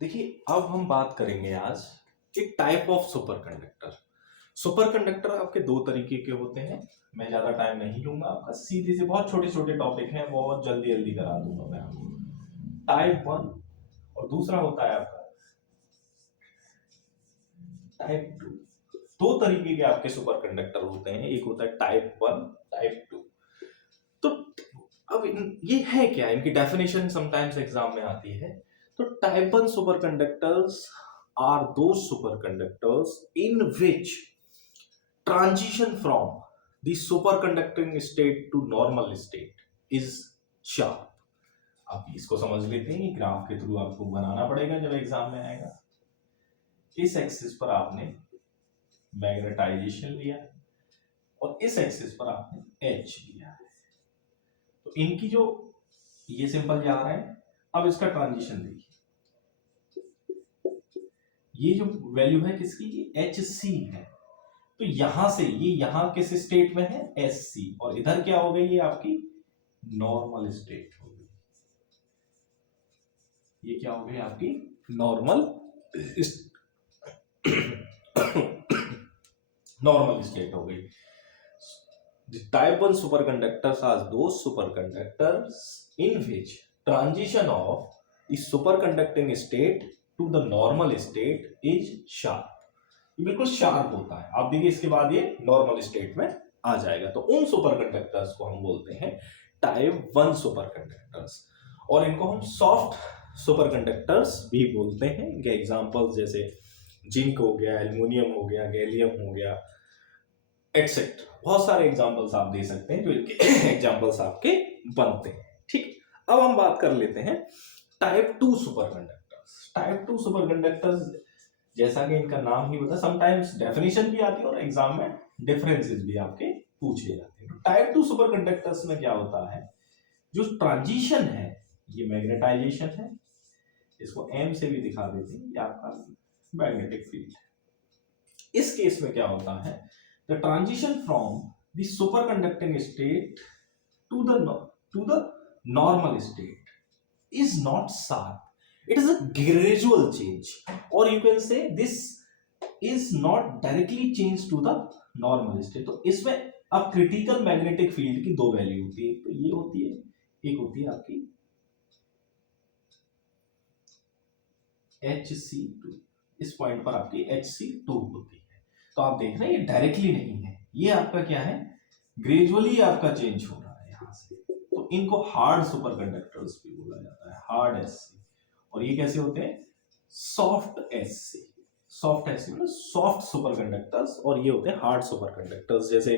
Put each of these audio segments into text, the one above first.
देखिए, अब हम बात करेंगे आज एक type of super conductor. Super conductor आपके दो तरीके के होते हैं। मैं ज्यादा टाइम नहीं लूंगा आपका, सीधे से बहुत छोटे छोटे टॉपिक हैं, बहुत जल्दी जल्दी करा दूंगा मैं आपको। टाइप वन और दूसरा होता है आपका टाइप टू। दो तरीके के आपके सुपर कंडक्टर होते हैं, एक होता है टाइप वन, टाइप टू। तो अब ये है क्या, इनकी डेफिनेशन समटाइम्स एग्जाम में आती है। तो type one superconductors are those superconductors in which transition from the superconducting state to normal state is sharp। आप इसको समझ लेते हैं, ग्राफ के थ्रू आपको बनाना पड़ेगा जब एग्जाम में आएगा। इस एक्सिस पर आपने मैग्नेटाइजेशन लिया और इस एक्सिस पर आपने एच लिया है। तो इनकी जो ये सिंपल जा रहा है, अब इसका ट्रांजिशन देखिए। ये जो वैल्यू है किसकी, एच सी है। तो यहां से ये यहां किस स्टेट में है, एस सी, और इधर क्या हो गई, ये आपकी नॉर्मल स्टेट हो गई। ये क्या हो गई आपकी नॉर्मल नॉर्मल स्टेट हो गई। The type 1 superconductors are those superconductors in which transition of the superconducting state to the normal state is sharp। ये बिल्कुल शार्प होता है। आप देखिए इसके बाद ये नॉर्मल स्टेट में आ जाएगा। तो उन सुपरकंडक्टर्स को हम बोलते हैं टाइप 1 सुपरकंडक्टर्स, और इनको हम सॉफ्ट सुपरकंडक्टर्स भी बोलते हैं। इनके एग्जांपल्स जैसे जिंक हो गया, एल्युमिनियम हो गया, गैलियम हो गया, एक्सेट्रा। बहुत सारे एग्जांपल्स आप दे सकते हैं जो इनके एग्जांपल्स आपके बनते हैं। ठीक, अब हम बात कर लेते हैं टाइप 2 सुपरकंडक्टर्स। टाइप 2 सुपरकंडक्टर्स जैसा कि इनका नाम ही बता, समटाइम्स डेफिनेशन भी आती है और एग्जाम में डिफरेंसेस भी आपके पूछे जाते हैं। टाइप 2 सुपरकंडक्टर्स में क्या होता है, जो ट्रांजिशन है ये मैग्नेटाइजेशन है। इसको एम से भी दिखा देते हैं, ये आपका मैग्नेटिक फील्ड है। इस केस में क्या होता है, the transition from the superconducting state to the normal state is not sharp, it is a gradual change, or you can say this is not directly changed to the normal state। तो इसमें अब critical magnetic field की दो value होती है, तो ये होती है, एक होती है आपकी Hc2, इस पॉइंट पर आपकी Hc2 होती है। तो आप देख रहे हैं ये डायरेक्टली नहीं है, ये आपका क्या है, ग्रेजुअली आपका चेंज हो रहा है यहां से। तो इनको हार्ड सुपरकंडक्टर्स भी बोला जाता है, हार्ड एससी। और ये कैसे होते हैं, सॉफ्ट एससी। सॉफ्ट एससी मतलब सॉफ्ट सुपरकंडक्टर्स, और ये होते हैं हार्ड सुपरकंडक्टर्स। जैसे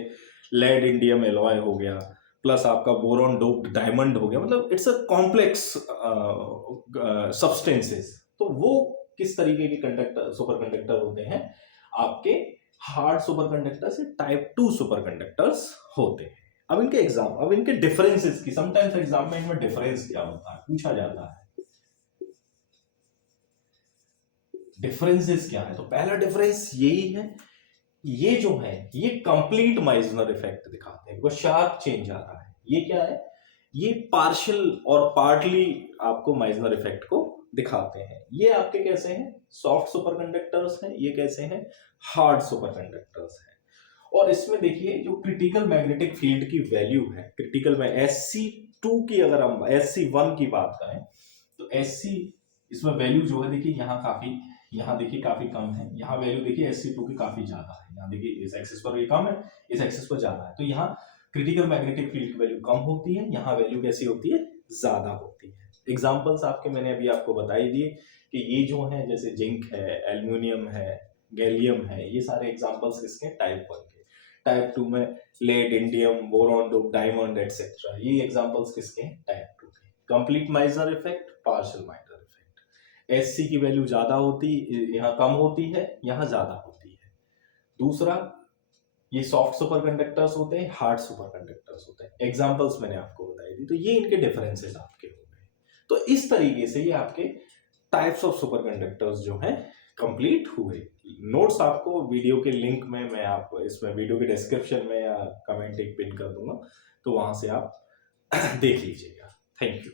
लेड इंडियम एलॉय हो गया, प्लस आपका बोरॉन डोप्ड डायमंड हो गया। मतलब इट्स अ कॉम्प्लेक्स सब्सटेंसेस। तो वो किस तरीके के कंडक्टर सुपरकंडक्टर होते हैं, आपके हार्ड सुपरकंडक्टर से टाइप 2 सुपरकंडक्टर्स होते हैं। अब इनके एग्जाम, अब इनके डिफरेंसेस की, समटाइम्स एग्जाम में इनमें डिफरेंस क्या होता है पूछा जाता है। डिफरेंसेस क्या है, तो पहला डिफरेंस यही है, ये जो है ये कंप्लीट माइजनर इफेक्ट दिखाते हैं, शार्प चेंज आ रहा है। ये क्या है, ये पार्शियल और पार्टली आपको माइजनर इफेक्ट को दिखाते हैं। ये आपके कैसे हैं, सॉफ्ट सुपरकंडक्टर्स हैं, ये कैसे हैं, हार्ड सुपरकंडक्टर्स हैं। और इसमें देखिए जो क्रिटिकल मैग्नेटिक फील्ड की वैल्यू है, क्रिटिकल में Sc2 की अगर हम Sc1 की बात करें तो Sc इसमें वैल्यू जो है देखिए यहाँ काफी, यहाँ देखिए काफी कम है, यहाँ वैल्यू देखिए Sc2 की काफी ज्यादा है। यहाँ देखिए इस एक्सिस पर ये कम है, इस एक्सिस पर ज्यादा है। तो यहाँ क्रिटिकल मैग्नेटिक फील्ड की वैल्यू कम होती है, यहाँ वैल्यू कैसी होती है, ज्यादा होती है। एग्जाम्पल्स आपके मैंने अभी आपको बताई दिए कि ये जो है जैसे जिंक है, एल्युमिनियम है, गैलियम है, ये सारे एग्जाम्पल्स किसके, टाइप 1 के। टाइप 2 में lead indium boron doped diamond etcetera, ये एग्जाम्पल्स किसके हैं, टाइप 2 के। Complete Meissner effect, partial Meissner effect. SC की वैल्यू ज्यादा होती, यहाँ कम होती है, यहाँ ज्यादा होती है। दूसरा, ये सॉफ्ट सुपरकंडक्टर्स होते हैं, हार्ड सुपरकंडक्टर्स होते हैं। एग्जांपल्स मैंने आपको बताई दी, तो ये इनके डिफरेंसेस आपके हो गए। तो इस तरीके से ये आपके टाइप्स ऑफ सुपरकंडक्टर्स जो हैं कंप्लीट हुए। नोट्स आपको वीडियो के लिंक में मैं आपको इसमें वीडियो के डिस्क्रिप्शन में या कमेंट एक पिन कर दूंगा, तो वहां से आप देख लीजिएगा। Thank you.